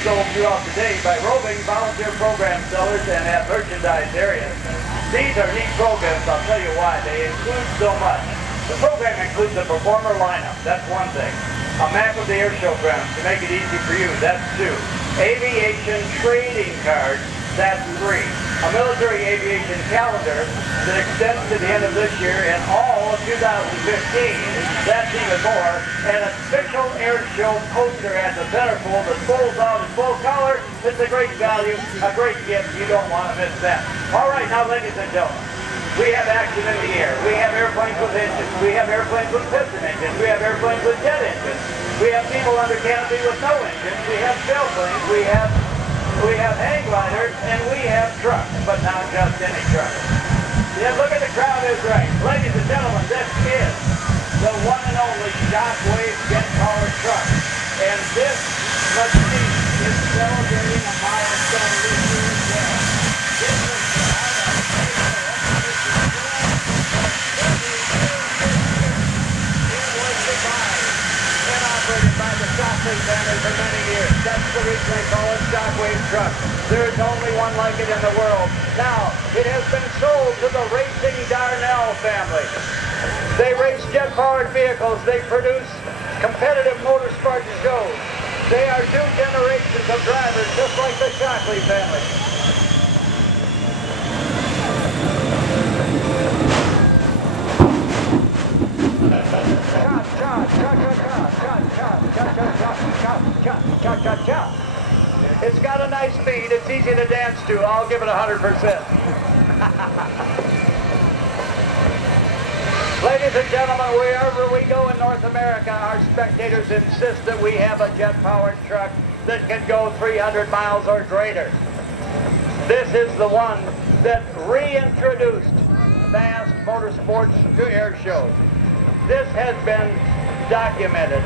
sold throughout the day by roving volunteer program sellers and at merchandise areas. These are neat programs, I'll tell you why. They include so much. The program includes a performer lineup, that's one thing. A map of the air show grounds to make it easy for you, that's 2. Aviation trading cards, that's 3. A military aviation calendar that extends to the end of this year and all of 2015, that's even more. An official air show poster at the center pole that folds out in full color. It's a great value, a great gift. You don't want to miss that. All right, now ladies and gentlemen, we have action in the air. We have airplanes with engines. We have airplanes with piston engines. We have airplanes with jet engines. We have people under canopy with no engines. We have sailplanes. We have hang gliders, and we have trucks, but not just any truck. Yeah, look at the crowd is right. Ladies and gentlemen, this is the one and only Shockwave Jet Truck. And this machine is celebrating a milestone this year as well. This is by the Shockwave family for many years. That's the reason they call it Shockwave Truck. There is only one like it in the world. Now, it has been sold to the Racing Darnell family. They race jet-powered vehicles. They produce competitive motorsport shows. They are 2 generations of drivers, just like the Shockley family. It's got a nice beat. It's easy to dance to. I'll give it 100%. Ladies and gentlemen, wherever we go in North America, our spectators insist that we have a jet-powered truck that can go 300 miles or greater. This is the one that reintroduced fast motorsports to air shows. This has been documented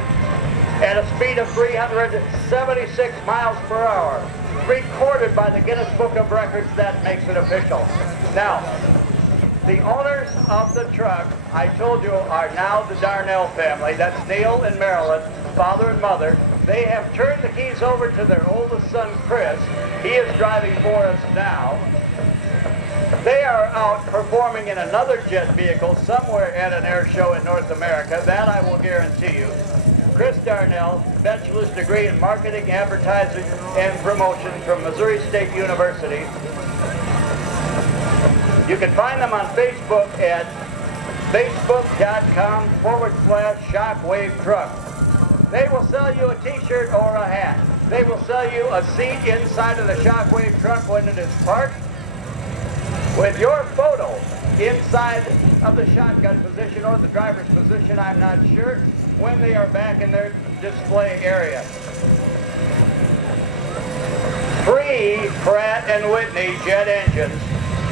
at a speed of 376 miles per hour, recorded by the Guinness Book of Records. That makes it official. Now, the owners of the truck, I told you, are now the Darnell family. That's Neil and Marilyn, father and mother. They have turned the keys over to their oldest son, Chris. He is driving for us now. They are out performing in another jet vehicle somewhere at an air show in North America. That I will guarantee you. Chris Darnell, bachelor's degree in marketing, advertising, and promotion from Missouri State University. You can find them on Facebook at facebook.com/Shockwave Truck. They will sell you a t-shirt or a hat. They will sell you a seat inside of the Shockwave Truck when it is parked, with your photo inside of the shotgun position or the driver's position, I'm not sure, when they are back in their display area. 3 Pratt & Whitney jet engines,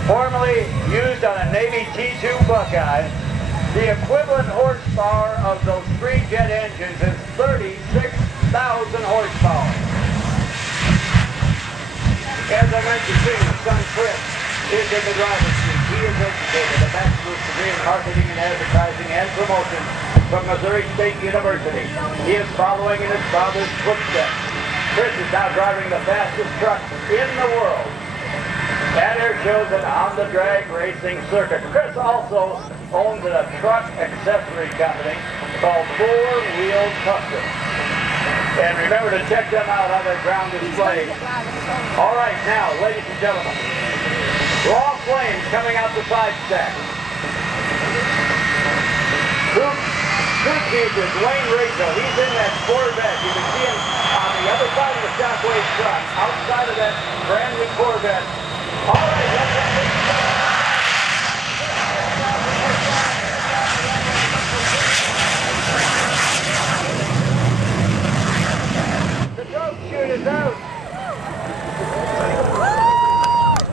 formerly used on a Navy T-2 Buckeye. The equivalent horsepower of those 3 jet engines is 36,000 horsepower. As I mentioned to you, son Chris is in the driver's seat. He is educated, a bachelor's degree in marketing and advertising and promotion from Missouri State University. He is following in his father's footsteps. Chris is now driving the fastest truck in the world at air shows and on the drag racing circuit. Chris also owns a truck accessory company called 4 Wheel Custom. And remember to check them out on their ground display. All right, now, ladies and gentlemen, raw flames coming out the side stack. Two pieces, Wayne Rachel, he's in that Corvette. You can see him on the other side of the Shockwave truck, outside of that brand new Corvette. All right, let's go. The dope chute is out.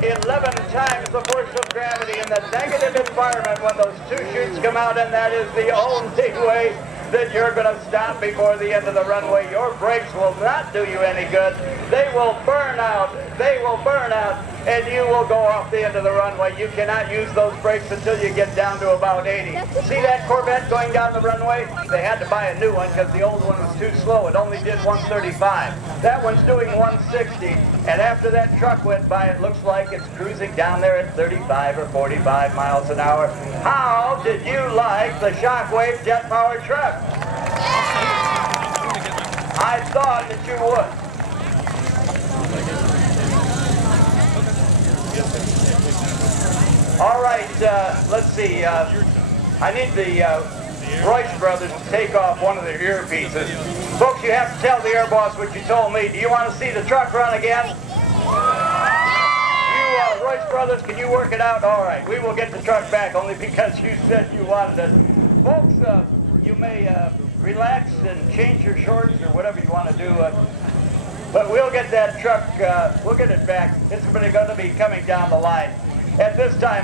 11 times the force of gravity in the negative environment when those 2 chutes come out, and that is the only way that you're going to stop before the end of the runway. Your brakes will not do you any good. They will burn out. They will burn out. and you will go off the end of the runway. You cannot use those brakes until you get down to about 80. See that Corvette going down the runway? They had to buy a new one because the old one was too slow. It only did 135. That one's doing 160, and after that truck went by, it looks like it's cruising down there at 35 or 45 miles an hour. How did you like the Shockwave Jet Powered Truck? I thought that you would. All right, let's see. I need the Royce brothers to take off one of their earpieces. Folks, you have to tell the air boss what you told me. Do you want to see the truck run again? You, Royce brothers, can you work it out? All right, we will get the truck back only because you said you wanted it. Folks, you may relax and change your shorts or whatever you want to do. But we'll get that truck, we'll get it back. It's going to be coming down the line. At this time,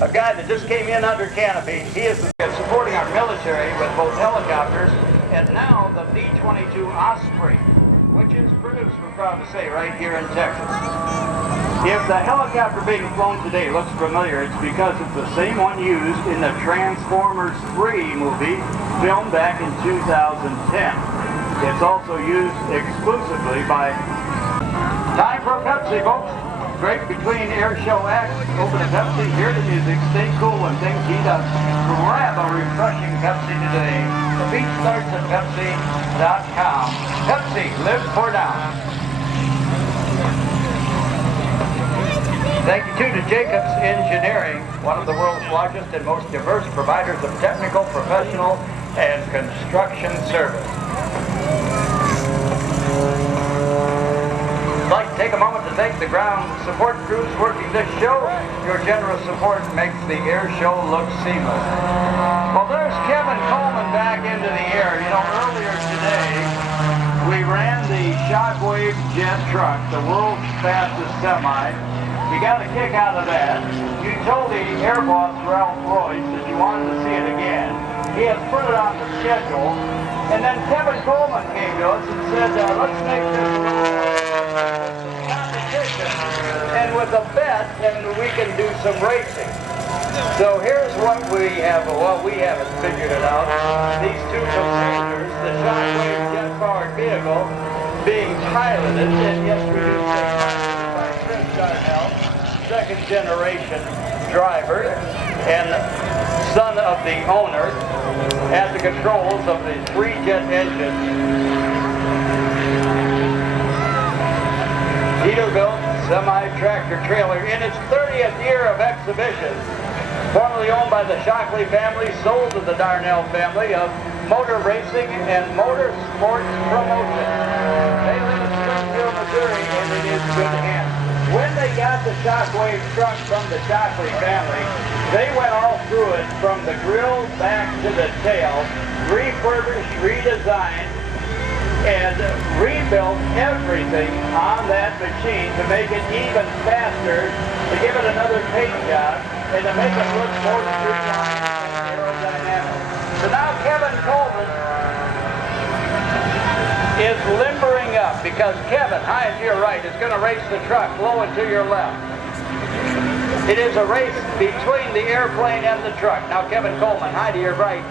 a guy that just came in under canopy, he is supporting our military with both helicopters and now the B-22 Osprey, which is produced, we're proud to say, right here in Texas. If the helicopter being flown today looks familiar, it's because it's the same one used in the Transformers 3 movie filmed back in 2010. It's also used exclusively by... Time for Pepsi, folks. Break between air show acts. Open a Pepsi, hear the music, stay cool when things heat up. Grab a refreshing Pepsi today. The beat starts at Pepsi.com. Pepsi, live for now. Thank you too to Jacobs Engineering, one of the world's largest and most diverse providers of technical, professional, and construction service. I'd like to take a moment to thank the ground support crews working this show. Your generous support makes the air show look seamless. Well, there's Kevin Coleman back into the air. You know, earlier today, we ran the Shockwave Jet Truck, the world's fastest semi. You got a kick out of that. You told the air boss, Ralph Royce, that you wanted to see it again. He has put it on the schedule. And then Kevin Coleman came to us and said, let's make this competition, and with a bet, and we can do some racing. So here's what we have. Well, we haven't figured it out. These two competitors, the Shockwave jet-powered vehicle, being piloted, and yes, we do say piloted by Chris Darnell, second-generation driver and son of the owner, at the controls of the three-jet engine. Peterbilt semi-tractor trailer in its 30th year of exhibition. Formerly owned by the Shockley family, sold to the Darnell family of motor racing and motor sports promotion. They live in Springfield, Missouri, and it is good hands. When they got the Shockwave truck from the Shockley family, they went all through it from the grill back to the tail, refurbished, redesigned, and rebuilt everything on that machine to make it even faster, to give it another paint job, and to make it look more streamlined and aerodynamic. So now Kevin Coleman is limbering up because Kevin, high and to your right, is going to race the truck low and to your left. It is a race between the airplane and the truck. Now Kevin Coleman, high to your right,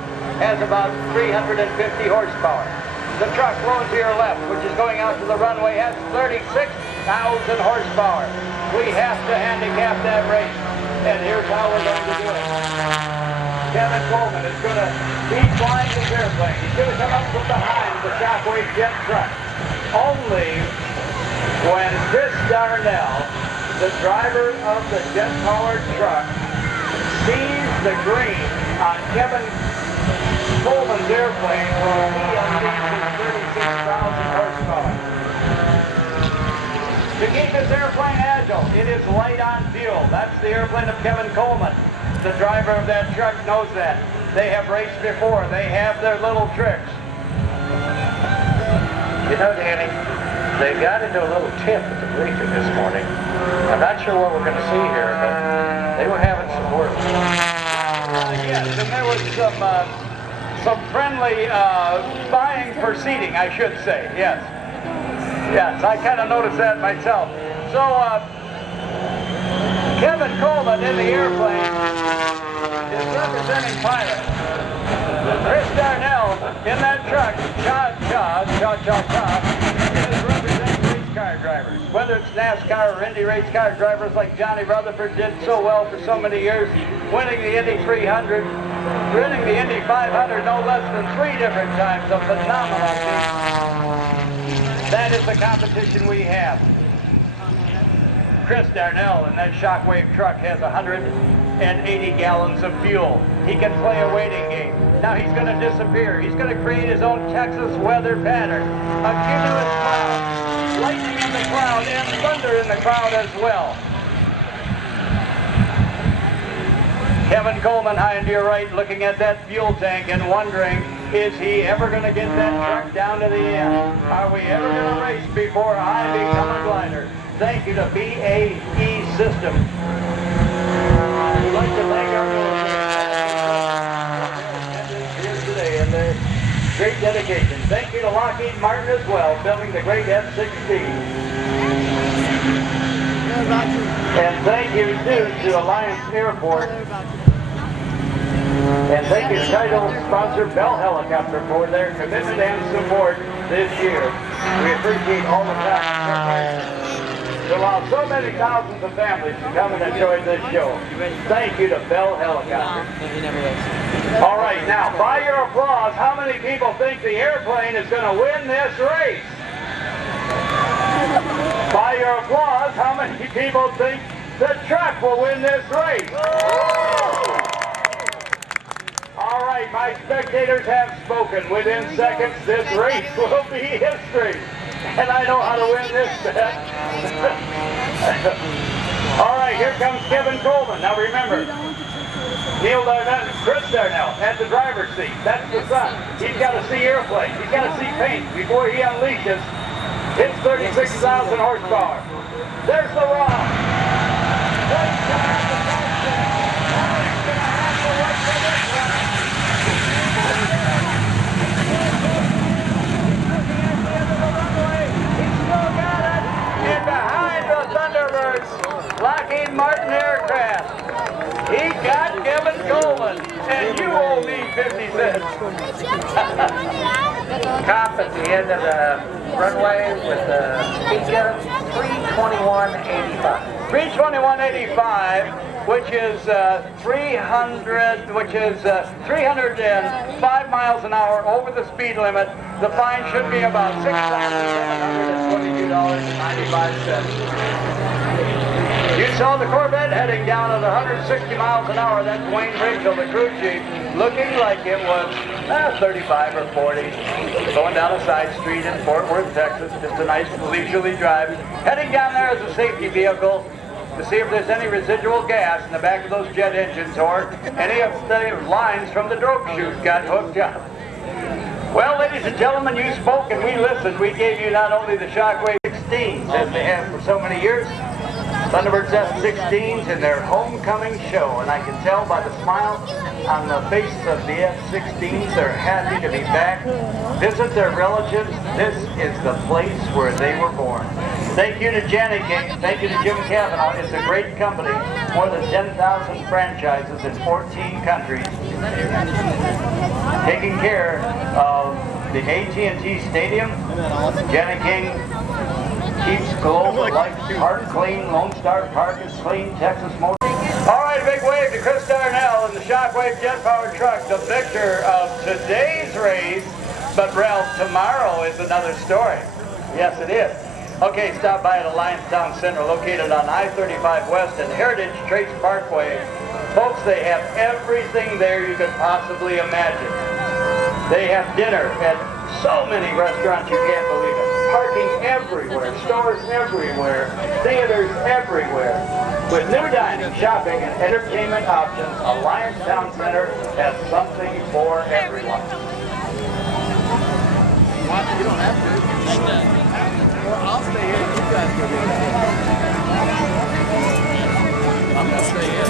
has about 350 horsepower. The truck low to your left, which is going out to the runway, has 36,000 horsepower. We have to handicap that race, and here's how we're going to do it. Kevin Coleman is going to be flying his airplane. He's going to come up from behind the Shockwave Jet Truck. Only when Chris Darnell, the driver of the jet-powered truck, sees the green on Kevin Coleman's airplane where he unleashes 36,000 horsepower. To keep his airplane agile, it is light on fuel. That's the airplane of Kevin Coleman. The driver of that truck knows that. They have raced before. They have their little tricks. You know, Danny, they got into a little tip at the briefing this morning. I'm not sure what we're going to see here, but they were having some work. Yes, and there was some friendly buying for seating, I should say. Yes. Yes, I kind of noticed that myself. So Kevin Coleman in the airplane is representing pilot. Chris Darnell in that truck, is representing race car drivers. Whether it's NASCAR or Indy race car drivers like Johnny Rutherford did so well for so many years, winning the Indy 300, winning the Indy 500 no less than 3 different times, a phenomenal feat. That is the competition we have. Chris Darnell in that Shockwave truck has 180 gallons of fuel. He can play a waiting game. Now he's going to disappear. He's going to create his own Texas weather pattern. A cumulus cloud, lightning in the cloud, and thunder in the cloud as well. Kevin Coleman high and to your right looking at that fuel tank and wondering, is he ever going to get that truck down to the end? Are we ever going to race before I become a glider? Thank you to BAE Systems. We'd like to thank our military here today and their great dedication. Thank you to Lockheed Martin as well, building the great F-16. And thank you too to Alliance Airport. And thank you to title sponsor Bell Helicopter for their commitment and support this year. We appreciate all the time to allow so many thousands of families to come and enjoy this show. Thank you to Bell Helicopter. All right, now, by your applause, how many people think the airplane is going to win this race? By your applause, how many people think the truck will win this race? All right, my spectators have spoken. Within seconds, this race will be history. And I know how to win this bet. All right, here comes Kevin Coleman. Now remember, Chris Darnell at the driver's seat. That's the son. He's got to see airplanes. He's got to see paint before he unleashes his 36,000 horsepower. There's the rock. Lockheed Martin aircraft. He got Kevin Coleman, and you owe me 50 cents. Cop at the end of the runway with the speed gun, 321.85. 321.85, which is 305 miles an hour over the speed limit. The fine should be about $6,722.95. You saw the Corvette heading down at 160 miles an hour. That's Wayne Rachel, the crew chief, looking like it was 35 or 40, going down a side street in Fort Worth, Texas. Just a nice leisurely drive. Heading down there as a safety vehicle to see if there's any residual gas in the back of those jet engines or any of the lines from the drogue chute got hooked up. Well, ladies and gentlemen, you spoke and we listened. We gave you not only the Shockwave 16s as they have for so many years, Thunderbird's F-16s in their homecoming show, and I can tell by the smile on the faces of the F-16s they're happy to be back, visit their relatives. This is the place where they were born. Thank you to Janet King, thank you to Jim Cavanaugh. It's a great company, more than 10,000 franchises in 14 countries, taking care of the AT&T Stadium. Janet King keeps Globe Life Park clean. Lone Star Park is clean. Texas Motor. All right, big wave to Chris Darnell in the Shockwave Jet Powered Truck, the victor of today's race. But Ralph, tomorrow is another story. Yes, it is. Okay, stop by at Alliance Town Center, located on I-35 West and Heritage Trace Parkway. Folks, they have everything there you could possibly imagine. They have dinner at so many restaurants you can't believe it. Parking everywhere, stores everywhere, theaters everywhere. With new dining, shopping, and entertainment options, Alliance Town Center has something for everyone. You don't have to. Well, I'll stay here. You guys go get it. I'm going to stay here.